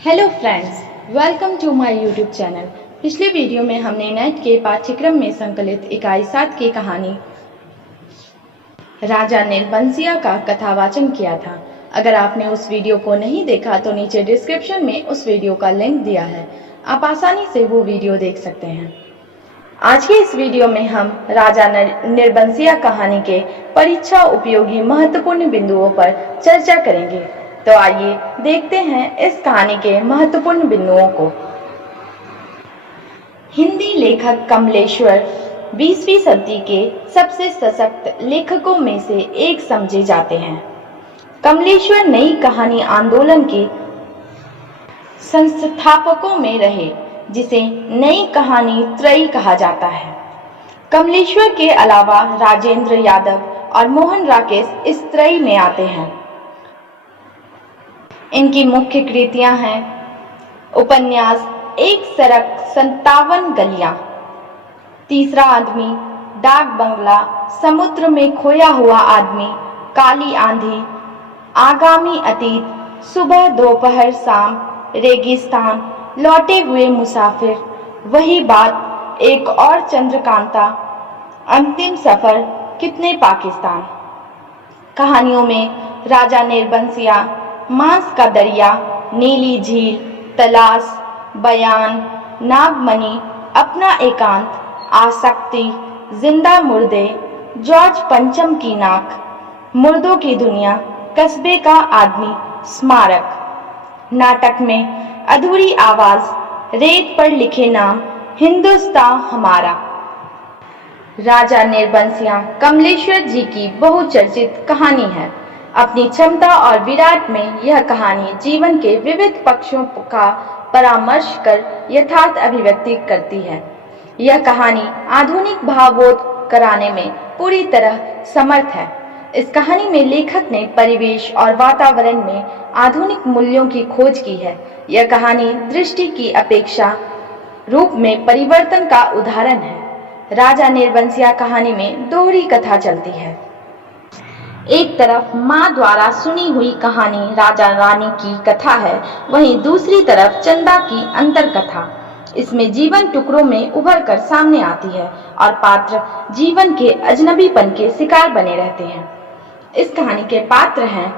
Hello friends, welcome to my YouTube channel. पिछले video में हमने नेट के पाठ्यक्रम में संकलित इकाई 7 की कहानी राजा निर्बंसिया का कथावाचन किया था। अगर आपने उस वीडियो को नहीं देखा तो नीचे डिस्क्रिप्शन में उस वीडियो का लिंक दिया है, आप आसानी से वो वीडियो देख सकते हैं। आज के इस वीडियो में हम राजा निर्बंसिया कहानी के परीक्षा उपयोगी महत्वपूर्ण बिंदुओं पर चर्चा करेंगे। तो आइए देखते हैं इस कहानी के महत्वपूर्ण बिंदुओं को। हिंदी लेखक कमलेश्वर 20वीं सदी के सबसे सशक्त लेखकों में से एक समझे जाते हैं। कमलेश्वर नई कहानी आंदोलन के संस्थापकों में रहे, जिसे नई कहानी त्रयी कहा जाता है। कमलेश्वर के अलावा राजेंद्र यादव और मोहन राकेश इस त्रयी में आते हैं। इनकी मुख्य कृतियां हैं उपन्यास एक सड़क 57 गलियां, तीसरा आदमी, डाक बंगला, समुद्र में खोया हुआ आदमी, काली आंधी, आगामी अतीत, सुबह दोपहर शाम, रेगिस्तान, लौटे हुए मुसाफिर, वही बात, एक और चंद्रकांता, अंतिम सफर, कितने पाकिस्तान। कहानियों में राजा निर्बंसिया, मांस का दरिया, नीली झील, तलाश, बयान, नागमणि, अपना एकांत, आसक्ति, जिंदा मुर्दे, जॉर्ज पंचम की नाक, मुर्दों की दुनिया, कस्बे का आदमी, स्मारक। नाटक में अधूरी आवाज, रेत पर लिखे नाम, हिंदुस्तान हमारा। राजा निर्बंसिया कमलेश्वर जी की बहुचर्चित कहानी है। अपनी क्षमता और विराट में यह कहानी जीवन के विविध पक्षों का परामर्श कर यथार्थ अभिव्यक्ति करती है। यह कहानी आधुनिक भावबोध कराने में पूरी तरह समर्थ है। इस कहानी में लेखक ने परिवेश और वातावरण में आधुनिक मूल्यों की खोज की है। यह कहानी दृष्टि की अपेक्षा रूप में परिवर्तन का उदाहरण है। राजा निर्बंसिया कहानी में दोहरी कथा चलती है। एक तरफ माँ द्वारा सुनी हुई कहानी राजा रानी की कथा है, वहीं दूसरी तरफ चंदा की अंतर कथा। इसमें जीवन टुकड़ों में उभर कर सामने आती है और पात्र जीवन के अजनबीपन के शिकार बने रहते हैं। इस कहानी के पात्र हैं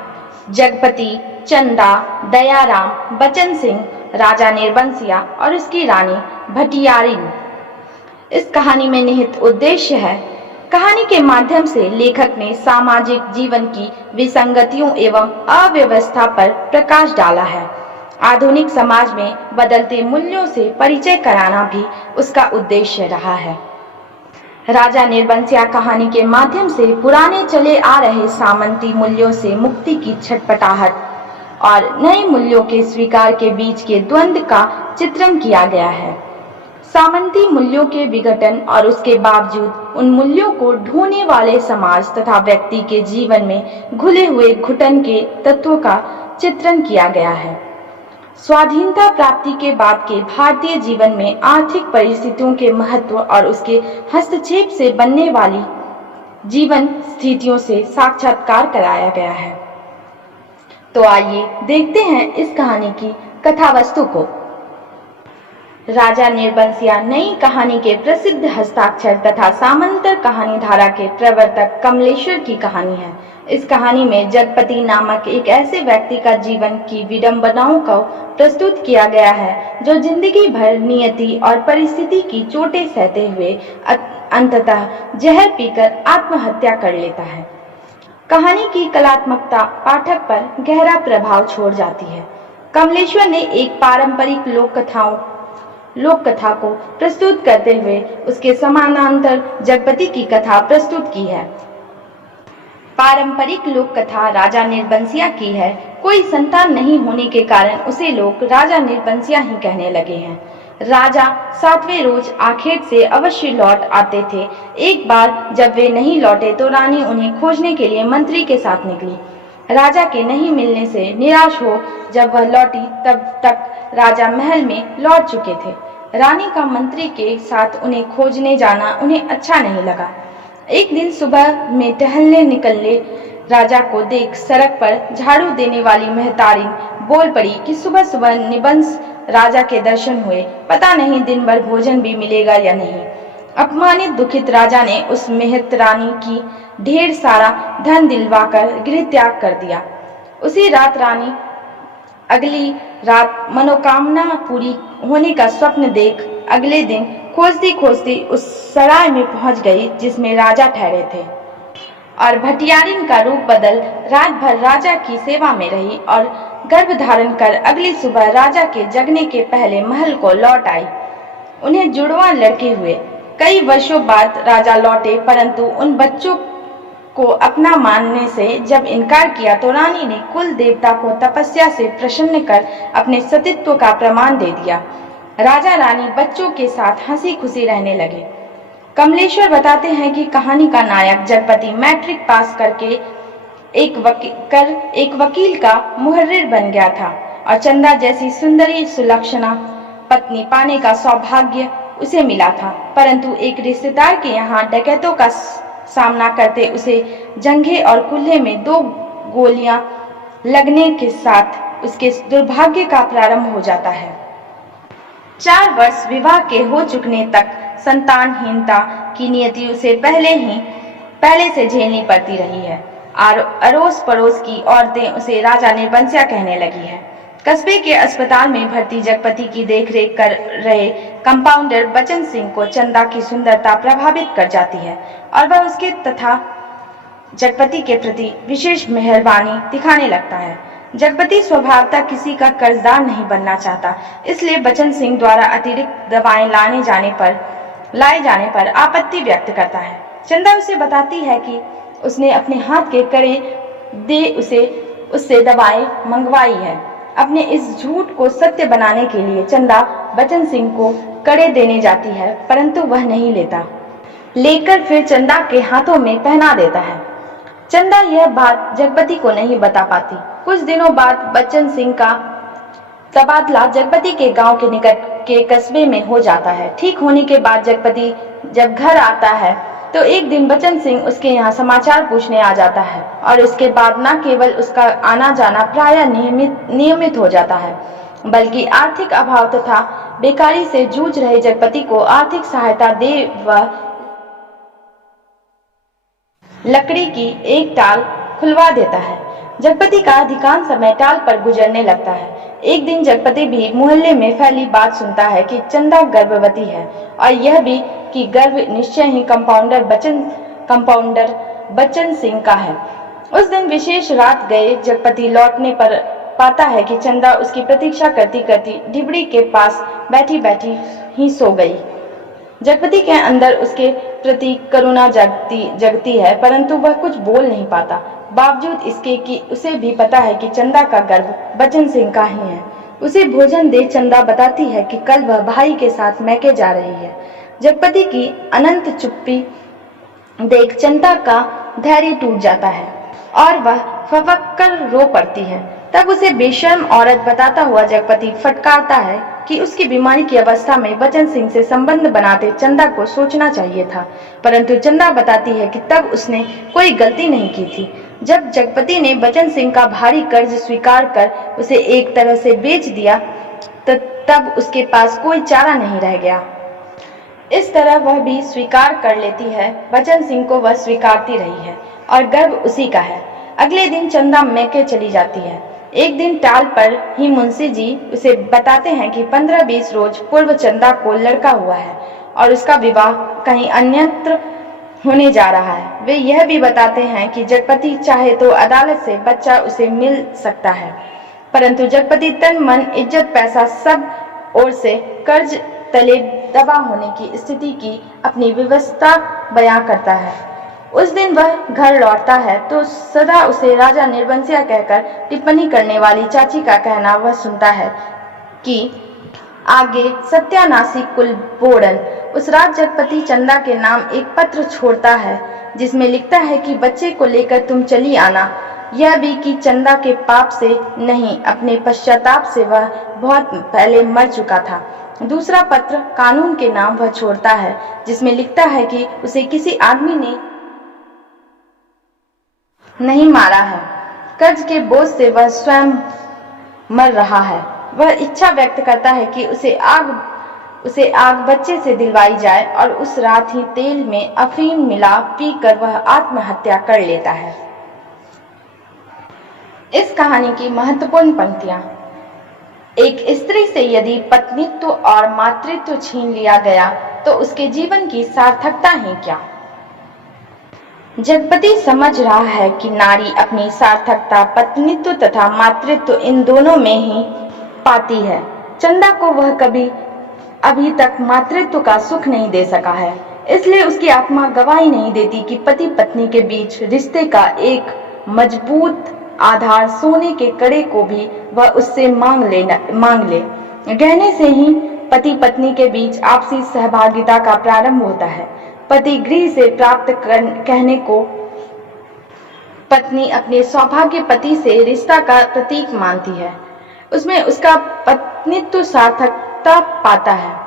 जगपति, चंदा, दयाराम, बचन सिंह, राजा निर्बंसिया और उसकी रानी भटियारिन। इस कहानी में निहित उद्देश्य है, कहानी के माध्यम से लेखक ने सामाजिक जीवन की विसंगतियों एवं अव्यवस्था पर प्रकाश डाला है। आधुनिक समाज में बदलते मूल्यों से परिचय कराना भी उसका उद्देश्य रहा है। राजा निर्बंसिया कहानी के माध्यम से पुराने चले आ रहे सामंती मूल्यों से मुक्ति की छटपटाहट और नए मूल्यों के स्वीकार के बीच के द्वंद्व का चित्रण किया गया है। सामंती मूल्यों के विघटन और उसके बावजूद उन मूल्यों को ढोने वाले समाज तथा व्यक्ति के जीवन में घुले हुए घुटन के तत्वों का चित्रण किया गया है। स्वाधीनता प्राप्ति के बाद के भारतीय जीवन में आर्थिक परिस्थितियों के महत्व और उसके हस्तक्षेप से बनने वाली जीवन स्थितियों से साक्षात्कार कराया गया है। तो आइए देखते हैं इस कहानी की कथावस्तु को। राजा निर्बंसिया नई कहानी के प्रसिद्ध हस्ताक्षर तथा सामंतर कहानी धारा के प्रवर्तक कमलेश्वर की कहानी है। इस कहानी में जगपति नामक एक ऐसे व्यक्ति का जीवन की विडंबनाओं को प्रस्तुत किया गया है, जो जिंदगी भर नियति और परिस्थिति की चोटें सहते हुए अंततः जहर पीकर आत्महत्या कर लेता है। कहानी की कलात्मकता पाठक पर गहरा प्रभाव छोड़ जाती है। कमलेश्वर ने एक पारंपरिक लोक कथा को प्रस्तुत करते हुए उसके समानांतर जगपति की कथा प्रस्तुत की है। पारंपरिक लोक कथा राजा निर्बंसिया की है। कोई संतान नहीं होने के कारण उसे लोग राजा निर्बंसिया ही कहने लगे हैं। राजा 7वें रोज आखेट से अवश्य लौट आते थे। एक बार जब वे नहीं लौटे तो रानी उन्हें खोजने के लिए मंत्री के साथ निकली। राजा के नहीं मिलने से निराश हो जब वह लौटी, तब तक राजा महल में लौट चुके थे। रानी का मंत्री के साथ उन्हें खोजने जाना उन्हें अच्छा नहीं लगा। एक दिन सुबह में टहलने निकले राजा को देख सड़क पर झाड़ू देने वाली महतारिन बोल पड़ी कि सुबह सुबह निबंस राजा के दर्शन हुए, पता नहीं दिन भर भोजन भी मिलेगा या नहीं। अपमानित दुखित राजा ने उस मेहतरानी की ढेर सारा धन दिलवाकर गृह त्याग कर दिया। उसी रात रानी अगली रात मनोकामना पूरी होने का स्वप्न देख अगले दिन खोजती खोजती उस सराय में पहुंच गई जिसमें राजा ठहरे थे, और भटियारिन का रूप बदल रात भर राजा की सेवा में रही और गर्भ धारण कर अगली सुबह राजा के जगने के पहले महल को लौट आई। उन्हें जुड़वा लड़के हुए। कई वर्षों बाद राजा लौटे, परंतु उन बच्चों को अपना मानने से जब इनकार किया तो रानी ने कुल देवता को तपस्या से प्रसन्न कर अपने सतीत्व का प्रमाण दे दिया। राजा रानी बच्चों के साथ हंसी खुशी रहने लगे। कमलेश्वर बताते हैं कि कहानी का नायक जगपति मैट्रिक पास करके एक वकील का मुहर्रिर बन गया था और चंदा जैसी सुंदरी सुलक्षणा पत्नी पाने का सौभाग्य उसे मिला था, परंतु एक रिश्तेदार के यहाँ डकैतों का सामना करते उसे जंघे और कुल्हे में 2 गोलियां लगने के साथ उसके दुर्भाग्य का प्रारंभ हो जाता है। 4 वर्ष विवाह के हो चुकने तक संतानहीनता की नियति उसे पहले से झेलनी पड़ती रही है और अड़ोस पड़ोस की औरतें उसे राजा निर्बंसिया कहने लगी है। कस्बे के अस्पताल में भर्ती जगपति की देखरेख कर रहे कंपाउंडर बचन सिंह को चंदा की सुंदरता प्रभावित कर जाती है और वह उसके तथा जगपति के प्रति विशेष मेहरबानी दिखाने लगता है। जगपति स्वभावतः किसी का कर्जदार नहीं बनना चाहता, इसलिए बचन सिंह द्वारा अतिरिक्त दवाएं लाए जाने पर आपत्ति व्यक्त करता है। चंदा उसे बताती है कि उसने अपने हाथ के कड़े दे उससे दवाएं मंगवाई है। अपने इस झूठ को सत्य बनाने के लिए चंदा बचन सिंह को कड़े देने जाती है, परंतु वह नहीं लेकर फिर चंदा के हाथों में पहना देता है। चंदा यह बात जगपति को नहीं बता पाती। कुछ दिनों बाद बच्चन सिंह का तबादला जगपति के गांव के निकट के कस्बे में हो जाता है। ठीक होने के बाद जगपति जब घर आता है तो एक दिन बच्चन सिंह उसके यहाँ समाचार पूछने आ जाता है और इसके बाद न केवल उसका आना जाना प्रायः नियमित हो जाता है, बल्कि आर्थिक अभाव तथा बेकारी से जूझ रहे जगपति को आर्थिक सहायता दे व लकड़ी की एक टाल खुलवा देता है। जगपति का अधिकांश समय टाल पर गुजरने लगता है। एक दिन जगपति भी मोहल्ले में फैली बात सुनता है कि चंदा गर्भवती है और यह भी कि गर्भ निश्चय ही कंपाउंडर बच्चन सिंह का है। उस दिन विशेष रात गए जगपति लौटने पर पाता है कि चंदा उसकी प्रतीक्षा करती करती ढिबड़ी के पास बैठी बैठी ही सो गई। जगपति के अंदर उसके प्रति करुणा जगती है, परंतु वह कुछ बोल नहीं पाता, बावजूद इसके कि उसे भी पता है कि चंदा का गर्भ बच्चन सिंह का ही है। उसे भोजन दे चंदा बताती है कि कल वह भाई के साथ मैके जा रही है। जगपति की अनंत चुप्पी देख चंदा का धैर्य टूट जाता है और वह फवक कर रो पड़ती है। तब उसे बेशर्म औरत बताता हुआ जगपति फटकारता है कि उसकी बीमारी की अवस्था में बच्चन सिंह से संबंध बनाते चंदा को सोचना चाहिए था, परंतु चंदा बताती है कि तब उसने कोई गलती नहीं की थी। जब जगपति ने बच्चन सिंह का भारी कर्ज स्वीकार कर उसे एक तरह से बेच दिया तब उसके पास कोई चारा नहीं रह गया। इस तरह वह भी स्वीकार कर लेती है। बच्चन सिंह को वह स्वीकारती रही है और गर्भ उसी का है। अगले दिन चंदा मैके चली जाती है। एक दिन टाल पर ही मुंशी जी उसे बताते हैं कि 15-20 रोज पूर्व चंदा को लड़का हुआ है और उसका विवाह कहीं अन्यत्र होने जा रहा है। वे यह भी बताते हैं कि जगपति चाहे तो अदालत से बच्चा उसे मिल सकता है, परंतु जगपति तन मन इज्जत पैसा सब ओर से कर्ज तले दबा होने की स्थिति की अपनी व्यवस्था बयां करता है। उस दिन वह घर लौटता है तो सदा उसे राजा निर्बंसिया कहकर टिप्पणी करने वाली चाची का कहना वह सुनता है कि आगे सत्यानाशी कुल बोड़न। उस रात जगपति चंदा के नाम एक पत्र छोड़ता है जिसमें लिखता है कि बच्चे को लेकर तुम चली आना। यह भी कि चंदा के पाप से नहीं, अपने पश्चाताप से वह बहुत पहले मर चुका था। दूसरा पत्र कानून के नाम वह छोड़ता है जिसमें लिखता है कि उसे किसी आदमी ने नहीं मारा है। कर्ज के बोझ से वह स्वयं मर रहा है। वह इच्छा व्यक्त करता है कि उसे आग बच्चे से दिलवाई जाए और उस रात ही तेल में अफीम मिला पीकर वह आत्महत्या कर लेता है। इस कहानी की महत्वपूर्ण पंक्तियां। एक स्त्री से यदि पत्नीत्व और मातृत्व छीन लिया गया तो उसके जीवन की सार्थकता ही क्या। जगपति समझ रहा है कि नारी अपनी सार्थकता पत्नीत्व तथा मातृत्व इन दोनों में ही पाती है। चंदा को वह कभी अभी तक मातृत्व का सुख नहीं दे सका है, इसलिए उसकी आत्मा गवाही नहीं देती कि पति पत्नी के बीच रिश्ते का एक मजबूत आधार सोने के कड़े को भी वह उससे मांग ले। गहने से ही पति पत्नी के बीच आपसी सहभागिता का प्रारंभ होता है। पति गृह से प्राप्त कहने को पत्नी अपने सौभाग्य पति से रिश्ता का प्रतीक मानती है। उसमें उसका पत्नीत्व सार्थकता पाता है।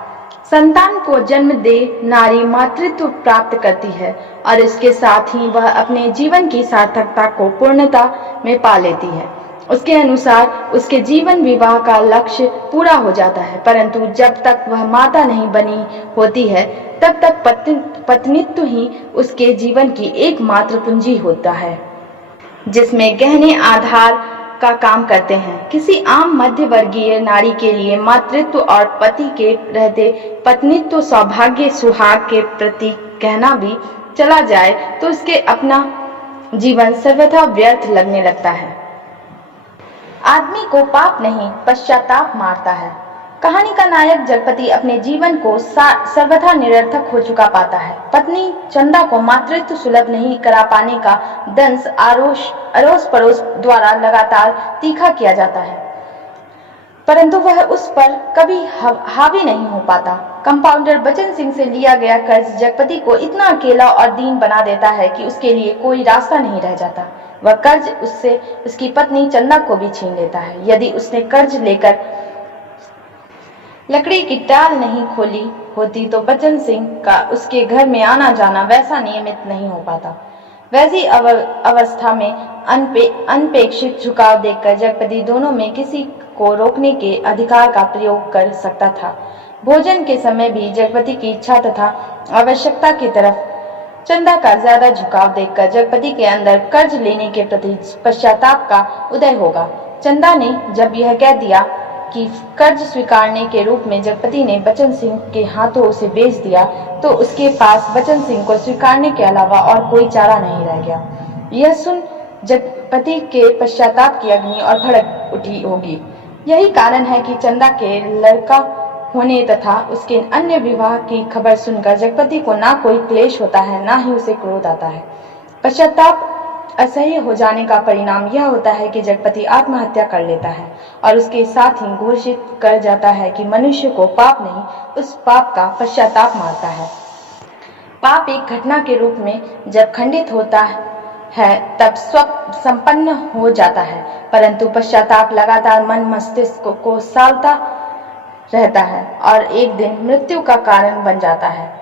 संतान को जन्म दे नारी मातृत्व प्राप्त करती है और इसके साथ ही वह अपने जीवन की सार्थकता को पूर्णता में पा लेती है। उसके अनुसार उसके जीवन विवाह का लक्ष्य पूरा हो जाता है, परंतु जब तक वह माता नहीं बनी होती है तब तक पत्नीत्व ही उसके जीवन की एकमात्र पूंजी होता है जिसमें गहने आधार का काम करते हैं। किसी आम मध्य वर्गीय नारी के लिए मातृत्व और पति के रहते पत्नीत्व सौभाग्य सुहाग के प्रति कहना भी चला जाए तो उसके अपना जीवन सर्वथा व्यर्थ लगने लगता है। आदमी को पाप नहीं पश्चाताप मारता है। कहानी का नायक जगपति अपने जीवन को सर्वथा निरर्थक हो चुका पाता है। पत्नी चंदा को मातृत्व सुलभ नहीं करा पाने का दंश अड़ोस पड़ोस द्वारा लगातार तीखा किया जाता है, परंतु वह उस पर कभी हावी नहीं हो पाता। कंपाउंडर बचन सिंह से लिया गया कर्ज जगपति को इतना अकेला और दीन बना देता है कि उसके लिए कोई रास्ता नहीं रह जाता। वह कर्ज उससे उसकी पत्नी चंदा को भी छीन लेता है। यदि उसने कर्ज लेकर लकड़ी की टाल नहीं खोली होती तो बचन सिंह का उसके घर में आना जाना वैसा नियमित नहीं हो पाता। वैसी अवस्था में अनपेक्षित झुकाव देखकर जगपति दोनों में किसी को रोकने के अधिकार का प्रयोग कर सकता था। भोजन के समय भी जगपति की इच्छा तथा आवश्यकता की तरफ चंदा का ज्यादा झुकाव देखकर जगपति के अंदर कर्ज लेने के प्रति पश्चाताप का उदय होगा। चंदा ने जब यह कह दिया कि कर्ज स्वीकारने के रूप में जगपति ने बचन सिंह के हाथों उसे बेच दिया तो उसके पास बचन सिंह को स्वीकारने के अलावा और कोई चारा नहीं रह गया। यह सुन जगपति के पश्चाताप की अग्नि और भड़क उठी होगी। यही कारण है कि चंदा के लड़का होने तथा उसके अन्य विवाह की खबर सुनकर जगपति को ना कोई क्लेश होता है ना ही उसे क्रोध आता है। पश्चाताप असह्य हो जाने का परिणाम यह होता है कि जगपति आत्महत्या कर लेता है और उसके साथ ही घोषित कर जाता है कि मनुष्य को पाप नहीं उस पाप का पश्चाताप मारता है। पाप एक घटना के रूप में जब खंडित होता है तब संपन्न हो जाता है, परंतु पश्चाताप लगातार मन मस्तिष्क को सालता रहता है और एक दिन मृत्यु का कारण बन जाता है।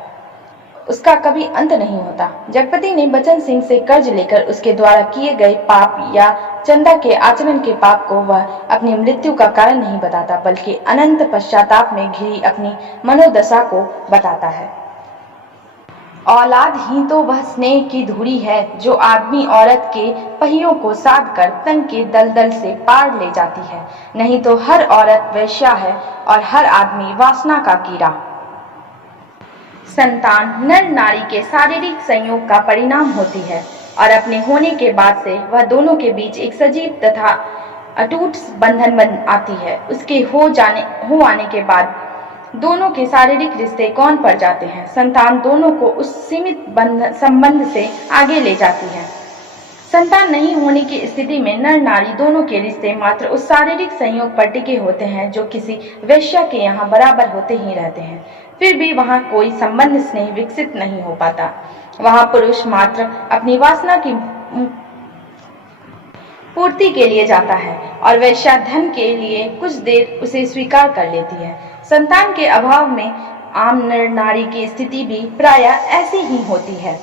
उसका कभी अंत नहीं होता। जगपति ने बचन सिंह से कर्ज लेकर उसके द्वारा किए गए पाप या चंदा के आचरण के पाप को वह अपनी मृत्यु का कारण नहीं बताता, बल्कि अनंत पश्चाताप में घिरी अपनी मनोदशा को बताता है। औलाद ही तो वह स्नेह की धुरी है जो आदमी औरत के पहियों को साध कर तन के दलदल से पार ले जाती है। नहीं तो हर औरत वेश्या है और हर आदमी वासना का कीड़ा। संतान नर नारी के शारीरिक संयोग का परिणाम होती है और अपने होने के बाद से वह दोनों के बीच एक सजीव तथा अटूट बंधन बन आती है। उसके हो आने के बाद दोनों के शारीरिक रिश्ते कौन पड़ जाते हैं। संतान दोनों को उस सीमित संबंध से आगे ले जाती है। संतान नहीं होने की स्थिति में नर नारी दोनों के रिश्ते मात्र उस शारीरिक संयोग पर टिके होते हैं जो किसी वेश्या के यहाँ बराबर होते ही रहते हैं। फिर भी वहाँ कोई संबंध स्नेह विकसित नहीं हो पाता। वहाँ पुरुष मात्र अपनी वासना की पूर्ति के लिए जाता है और वेश्या धन के लिए कुछ देर उसे स्वीकार कर लेती है। संतान के अभाव में आम नर नारी की स्थिति भी प्रायः ऐसी ही होती है।